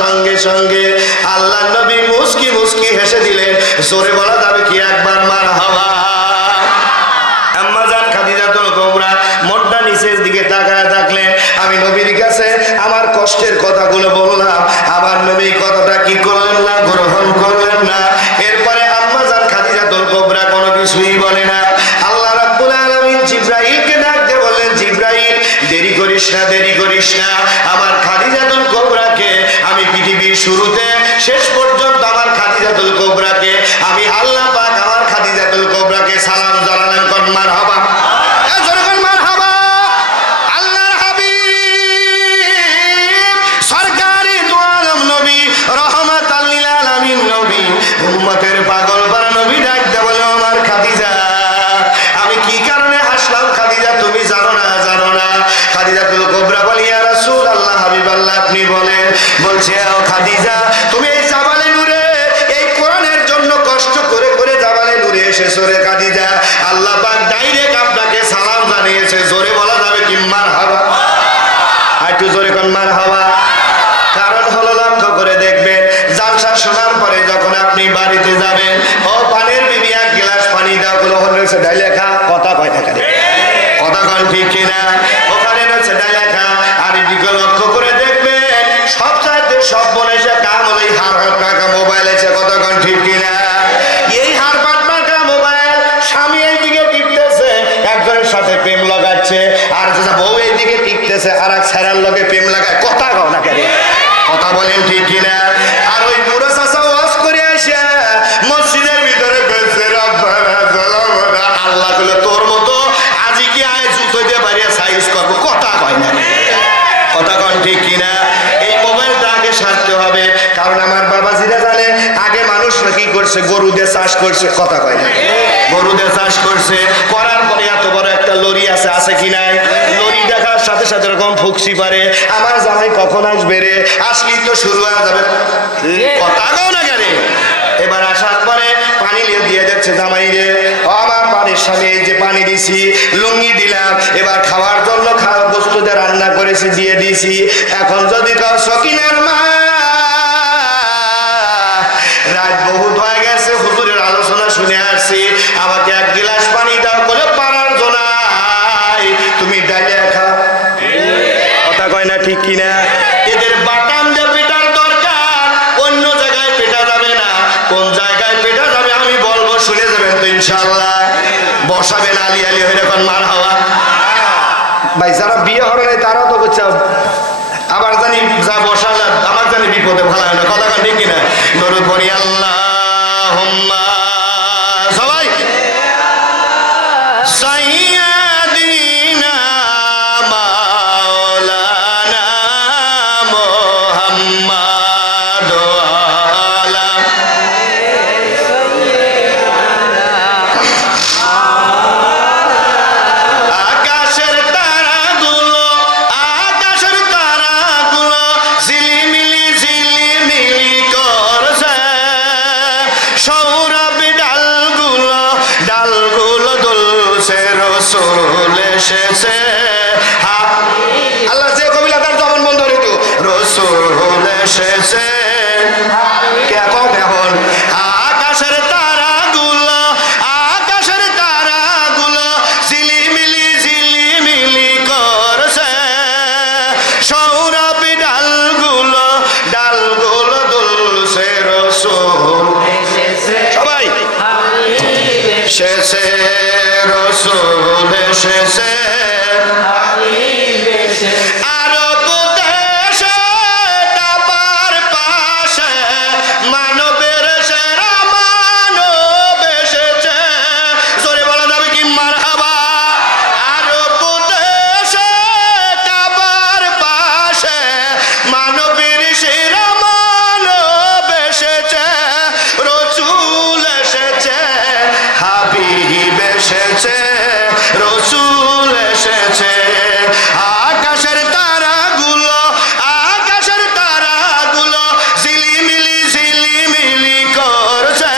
সঙ্গে সঙ্গে আল্লাহ নবী মুস্কি মুস্কি হেসে দিলেন। জোরে বলা যাবে কি একবার মারহাবা? আম্মা জান খাদিজাতুল কুবরা মোটটা নিচের দিকে তাকায় থাকলেন। আমি নবীর কাছে আমার কষ্টের কথাগুলো বললাম, আমার নবী কথাটা কি করলেন না, গ্রহণ করলেন না। এরপরে আম্মা জান খাদিজাতুল কুবরা কোনো কিছুই বলে না। আল্লাহ রাব্বুল আলামিন জিবরাইলকে ডাক দিয়ে বললেন, জিবরাইল দেরি করিস না, দেরি করিস না। আমার খাদিজাতুল কুবরাকে আমি পৃথিবীর শুরুতে শেষ পর্যন্ত আমার খাদিজাতুল কুবরাকে আমি আল্লাহ পাক আমার খাদিজাতুল কুবরাকে সালাম জানালেন। কোন মারহাবা? উম্মতের পাগল পারা নবী ডাক দে বলে, আমার খাদিজা আমি কি কারণে হাসলাম খাদিজা তুমি জানো না, জানো না? খাদিজাতুল কুবরা বলে, ইয়া রাসূলুল্লাহ, হাবিবাল্লাহ আপনি বলেন। বলছে, ও খাদিজা তুমি এই জাবালে নূরে এই কোরআনের জন্য কষ্ট করে করে জাবালে নূরে এসেছো রে খাদিজা। আল্লাহ পাক ডাইরেক্ট আপনাকে সালাম জানিয়েছে। জোরে বলা যাবে কি মারহাবা? একটু জোরে কোন মারহাবা? কারণ হলো লক্ষ্য করে দেখবেন, জালসা শোনার পরে যখন আপনি বাড়িতে যাবেন, ও পানির বিবি এক গ্লাস পানি দাও, গুলো হচ্ছে ডাইলে খা, কথা কয় টাকা কথা কন ঠিক কিনা? ওখানে হচ্ছে ডাইলে খা। আর এদিকে লক্ষ্য করে দেখবেন, সব চাইতে সব মনে এসে কাম হলো এই হার হার টাকা মোবাইল এসে, কথা কন ঠিক কিনা? এই হার পাট টাকা মোবাইল স্বামী এইদিকে টিপতেছে, একজনের সাথে প্রেম লাগাচ্ছে, আর বউ এইদিকে টিপতেছে, আর এক ছেড়ার লগে প্রেম লাগায়, কথা কও না কেন? কথা বলেন ঠিক কিনা? আর ওই বুড়ো চাচা ওয়াজ করে আসে মসজিদের ভিতরে বলছে, রব্বানা যালামনা, আল্লাহ বলে তোর মতো আজি কি আয় জুতো দিয়ে বাড়িয়ে সাইজ করবো, কথা কয় না? কথা কন ঠিক কিনা? এই মোবাইলটা আগে সারতে হবে। কারণ আমার বাবাজিরা জানে আগে মানুষ কি করছে, গরু দিয়ে চাষ করছে, কথা কয় না? গরু দিয়ে চাষ করছে, করার পরে এত বড় একটা লরি আছে, আছে কি নাই? লরি দেখার সাথে সাথে এরকম ফুকসি পারে, আমার জামাই কখন আসবে রে, আসলেই তো শুরু হয়ে যাবে, কথা কও না কেন? এবার আসার পরে পানি দিয়ে দেখছে জামাই রে, আমার পানির সামনে এই যে পানি দিছি, লুঙ্গি দিলাম, এবার খাওয়ার জন্য খাওয়ার বস্তু দিয়ে রান্না করেছি দিয়ে দিছি। এখন যদি কাউ সকিনার মা, রাত বহুত হয়ে গেছে, হুজুরের আলোচনা শুনে আসছি, আমাকে এক গিলাস পানি দাও, বলে পারার জোনাই তুমি ডালিয়া খাও, কথা কয় না ঠিক কিনা? এদের বাটাম যে পেটার দরকার, অন্য জায়গায় পেটা যাবে না। কোন জায়গায় পেটা যাবে আমি বলবো, শুনে যাবেন তো ইনশাআল্লাহ। বসাবেন আলি আলি হয়ে এখন মার হাওয়া। ভাই যারা বিয়ে হবে নাই তারাও তো করছে, আবার জানি যা বসা আমার জানি বিপদে ভালো হয় না, কথা ঠিক কিনা? দরুদ পড়ি আল্লাহুম্মা, সবাই সাইয়্যিদিনা মাওলানা মুহাম্মদ আলা আকাশের তারাগুলো, আকাশের তারাগুলো ঝিলিমিলি ঝিলিমিলি করছে, সৌরভ ডালগুলো ডালগুলো দুলছে, রসুল এসেছে। আল্লাহ যে কবিলা তার জবান বন্ধ ঋতু, রসুল এসেছে কেমন কেমন। আকাশের তারাগুলো, আকাশের তারাগুলো ঝিলিমিলি ঝিলিমিলি করছে, সৌরভ ডালগুলো ডালগুলো দুলছে, রসুল সবাই এসেছে, রসুল এসেছে। আরব দেশে তাপার পাশে মানবের সেরা মানব এসেছে, জোরে বলা যাবে কি মারহাবা? আরব দেশে তাপার পাশে মানবের সেরা মানব এসেছে, রসুল এসেছে, হাবিব এসেছে, রসুল এসেছে। আকাশের তারাগুলো, আকাশের তারাগুলো ঝিলিমিলি ঝিলিমিলি করছে,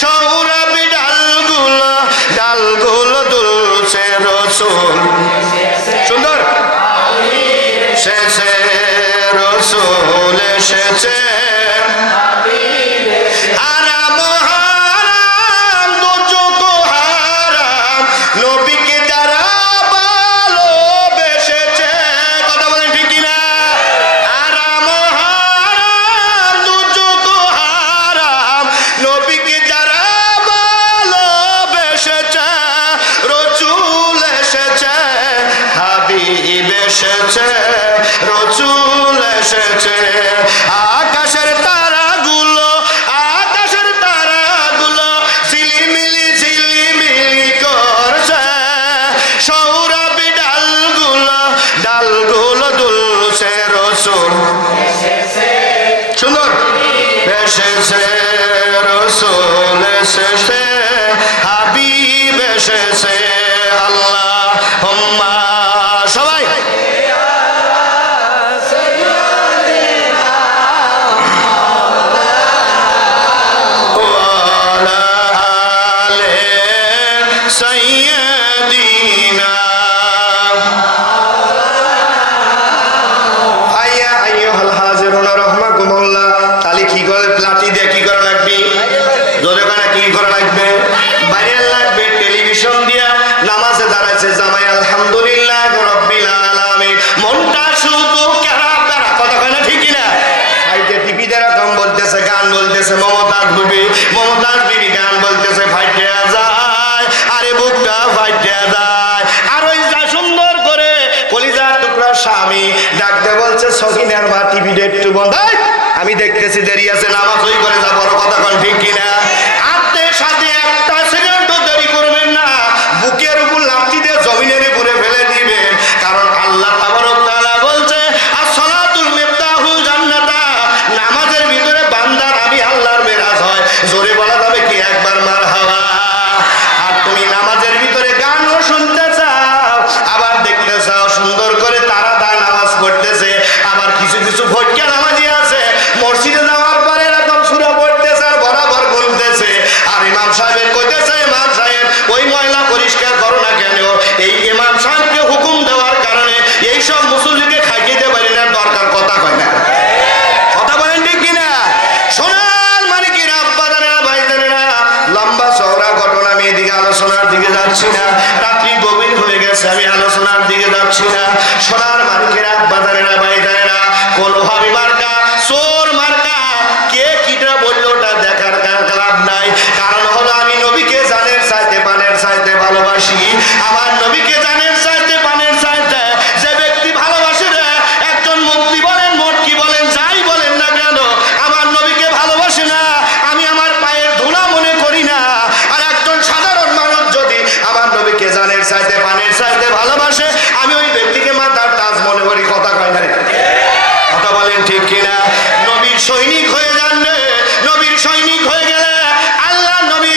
সৌরভ ডালগুলো ডালগুলো দুলছে, রসুল সুন্দর শেষে, রসুল রসুল এসেছে আরাম হারাম দুজক হারাম নবীকে যারা ভালোবেসেছে কথা বলেন ঠিক কিনা আরাম হারাম দুজক হারাম নবীকে যারা ভালোবেসেছে রসুল এসেছে হাবিব এসেছে রসুল এসেছে আকাশের তারাগুলো ঝিলিমিলি করছে সৌরভী ডালগুলো দুলছে রসুল সুন্দর এসেছে রসুল এসেছে হাবিব এসেছে আল্লাহুম্মা সবাই سيدنا আইয়া আইয়ুহাল হাজিরুন রাহমাকুমুল্লাহ তালি কি করে প্লাটি দিয়ে কি করা লাগবে দোকানে কি করা লাগবে বাইরে লাগবে টেলিভিশন দিয়া নামাজে দাঁড়াচ্ছে জামাই আলহামদুলিল্লাহ রাব্বিল আলামিন মনটা শুধু কেরা কথা কয় না ঠিক না সাইডে টিভি দ্বারা কম বলতেছে গান বলতেছে মমতাজ বিবি গান বলতেছে ফাইটিয়া যায় আরে বুকটা ফাইটিয়া যায় আর ওই যা সুন্দর করে কলিজার টুকরা স্বামী ডাকতে বলছে সকিনার মা টিভিটা একটু বন্ধ আমি দেখতেছি দেরি আছে নামাজ ওই করে যা বড় কথা কোন ঠিক কিনা আপনি সাথে একটা সেকেন্ডও দেরি করবেন না বুকের উপর লাথি দিয়ে জমিনের উপরে ফেলে দিবেন কারণ আল্লাহ তাবারক তাআলা বলছে as-সালাতুল মিফতাহুল জান্নাতা নামাজের ভিতরে বান্দার আমি আল্লাহর মেরাজ হয় জোরে বলা যাবে কি একবার মারহাবা আর তুমি নামাজের ভিতরে গানও শুনতে চাও আবার দেখতে চাও সুন্দর করে তারা নামাজ পড়তেছে আবার কিছু কিছু ভটকা নামাজি আছে মসজিদে যাওয়ার পরে এরকম সূরা পড়তেছে আর বরাবর বলতেছে আর ইমাম সাহেবের কইতেছে ইমাম সাহেব ওই ময়লা পরিষ্কার করো না কেন এই ইমাম সাহেবকে হুকুম দেওয়ার কারণে এই সব মুসল্লিকে খাইয়ে দিতে পারি না দরকার কথা কয় না কথা বলেন ঠিক কিনা সোনার মানিকেরা আব্বাদানেরা ভাইজানেরা লম্বা চওড়া ঘটনা আমি এদিকে আলোচনার দিকে যাচ্ছি না রাত্রি গভীর হয়ে গেছে আমি আলোচনার দিকে যাচ্ছি না সোনার মানিকেরা আব্বাদানেরা ভাইজানেরা কোন ভাবি মার্কা চোর মার্কা কে কিটা বললো ওটা দেখার লাভ নাই কারণ হলো আমি নবীকে জানের চাইতে পানের চাইতে ভালোবাসি আমার নবীকে জানের চাইতে পানের চাইতে যে ব্যক্তি ভালোবাসে রে একজন মুক্তি বলেন মটকি বলেন যাই বলেন না কেন আমার নবীকে ভালোবাসে না আমি আমার পায়ের ধুলা মনে করি না আর একজন সাধারণ মানুষ যদি আমার নবীকে জানের চাইতে পানের চাইতে ভালোবাসে আমি ওই ব্যক্তিকে মাথার তাজ মনে করি কথা কয় না কথা বলেন ঠিক কিনা নবীর সৈনিক হয়ে যান রে নবীর সৈনিক হয়ে গেলে আল্লাহ নবী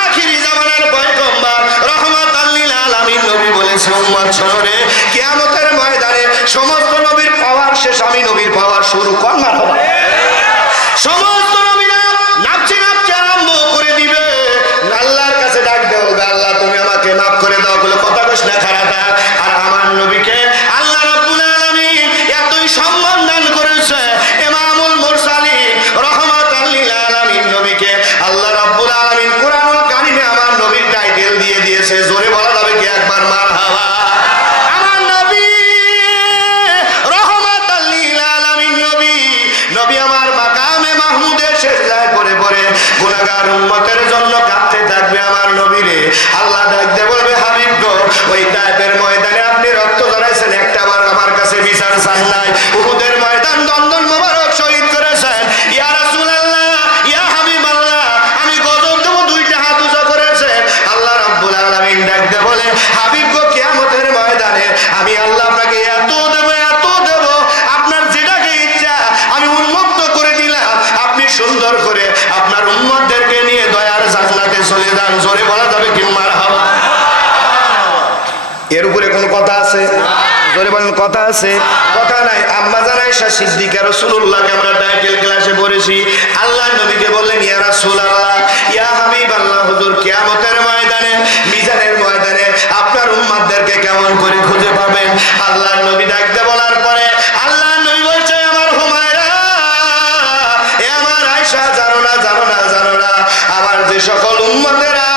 আখিরি জামানার পয়গম্বর রাহমাতাল লিল আলামিন নবী বলেছে উম্মত শোনো রে কিয়ামতের ময়দানে সমস্ত নবীর পাওয়ার শেষ আমি নবীর পাওয়ার শুরু কোন মারহাবা সমস্ত নবীরা নাচতে নাচতে আরম্ভ করে দিবে আল্লাহর কাছে ডাক দেবে বলবে আল্লাহ তুমি আমাকে মাফ করে দাও বলে কথা কইস না খারাটা আর আমার নবীকে আল্লাহ রাব্বুল আলামিন এতই সম্মান দান করেছে ইমামুল মুরসালিন রাহমাতাল লিল আলামিন নবীকে আল্লাহ রাব্বুল আলামিন কুরআনুল কারীমে আমার নবীর টাইটেল দিয়ে দিয়েছে জোরে বলা যাবে কি একবার মারহাবা আমার নবী রাহমাতাল লিল আলামিন নবী আমার মাকামে মাহমুদে সেজদায় পড়ে পড়ে গুনাহগার উম্মতের জন্য কাঁদতে থাকবে আমার নবীরে আল্লাহ ডাকতে বলবে হাবিব গো ওই তায়েফের ময়দানে আপনি রক্ত ঝরাইছেন একটাবার আমার কাছে বিচার চান নাই উহুদের ময়দান দন্দন মোবারক শহীদ করেছেন ইয়া রাসূলুল্লাহ ইয়া হাবিবাল্লাহ আমি গজব দেব দুইটা হাত উঁচা করেছেন আল্লাহ রাব্বুল আলামিন ডাকতে বলে হাবিব গো কিয়ামতের ময়দানে আমি আল্লাহ আপনাকে এত দেব আপনার যেটাকে ইচ্ছা আমি উন্মুক্ত করে দিলাম আপনি সুন্দর করে আপনার উম্মতদেরকে নিয়ে দয়ার জান্নাতে চলে যান জোরে বলা যাবে কি মারহাবা এর উপরে কোন কথা আছে জোরে বলেন কথা আছে কথা নাই আম্মা জান আয়েশা সিদ্দিকা রাসূলুল্লাহকে আমরা টাইটেল ক্লাসে পড়েছি আল্লাহ নবীকে বললেন ইয়া রাসূলুল্লাহ ইয়া হাবিবাল্লাহ হুজুর কিয়ামতের ময়দানে মিজানের ময়দানে আপনার উম্মতদেরকে কেমন করে খুঁজে পাবেন আল্লাহ নবী ডাকতে বলার পরে আল্লাহ নবী বলছে আমার আয়েশা জানো না জানো না জানো না আমার যে সকল উম্মতেরা